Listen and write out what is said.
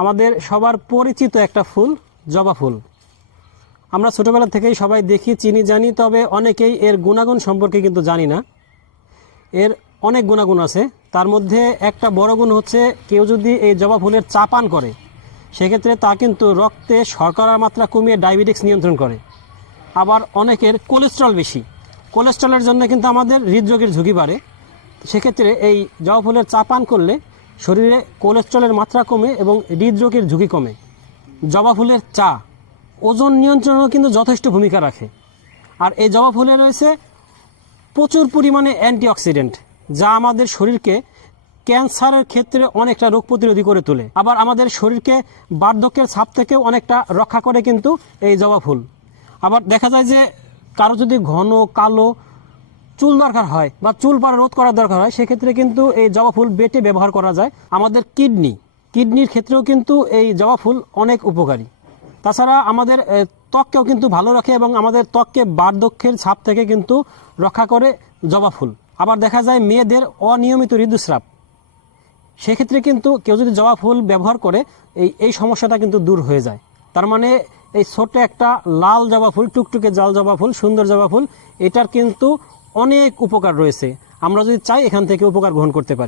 আমাদের সবার পরিচিত একটা ফুল জবা ফুল। আমরা ছোটোবেলা থেকেই সবাই দেখি, চিনি, জানি, তবে অনেকেই এর গুণাগুণ সম্পর্কে কিন্তু জানি না। এর অনেক গুণাগুণ আছে, তার মধ্যে একটা বড় গুণ হচ্ছে কেউ যদি এই জবা ফুলের চা পান করে সেক্ষেত্রে তা কিন্তু রক্তে শর্করার মাত্রা কমিয়ে ডায়াবেটিস নিয়ন্ত্রণ করে। আবার অনেকের কোলেস্ট্রল বেশি, কোলেস্ট্রলের জন্য কিন্তু আমাদের হৃদরোগের ঝুঁকি বাড়ে। সেক্ষেত্রে এই জবা ফুলের চা পান করলে শরীরে কোলেস্ট্রলের মাত্রা কমে এবং হৃদরোগের ঝুঁকি কমে। জবা ফুলের চা ওজন নিয়ন্ত্রণেও কিন্তু যথেষ্ট ভূমিকা রাখে। আর এই জবা ফুলে রয়েছে প্রচুর পরিমাণে অ্যান্টিঅক্সিডেন্ট, যা আমাদের শরীরকে ক্যান্সারের ক্ষেত্রে অনেকটা রোগ প্রতিরোধী করে তোলে। আবার আমাদের শরীরকে বার্ধক্যের ছাপ থেকেও অনেকটা রক্ষা করে কিন্তু এই জবা ফুল। আবার দেখা যায় যে কারো যদি ঘন কালো চুল দরকার হয় বা চুল পাড়া রোধ করার দরকার হয় সেক্ষেত্রে কিন্তু এই জবা ফুল বেটে ব্যবহার করা যায়। আমাদের কিডনির ক্ষেত্রেও কিন্তু এই জবা ফুল অনেক উপকারী। তাছাড়া আমাদের ত্বককেও কিন্তু ভালো রাখে এবং আমাদের ত্বককে বার্ধক্যের ছাপ থেকে কিন্তু রক্ষা করে জবা ফুল। আবার দেখা যায় মেয়েদের অনিয়মিত ঋতুস্রাব, সেক্ষেত্রে কিন্তু কেউ যদি জবা ফুল ব্যবহার করে এই সমস্যাটা কিন্তু দূর হয়ে যায়। তার মানে এই ছোট্ট একটা লাল জবা ফুল, টুকটুকে জাল জবা ফুল, সুন্দর জবা ফুল, এটার কিন্তু অনেক উপকার রয়েছে। আমরা যদি চাই এখান থেকে উপকার গ্রহণ করতে পারি।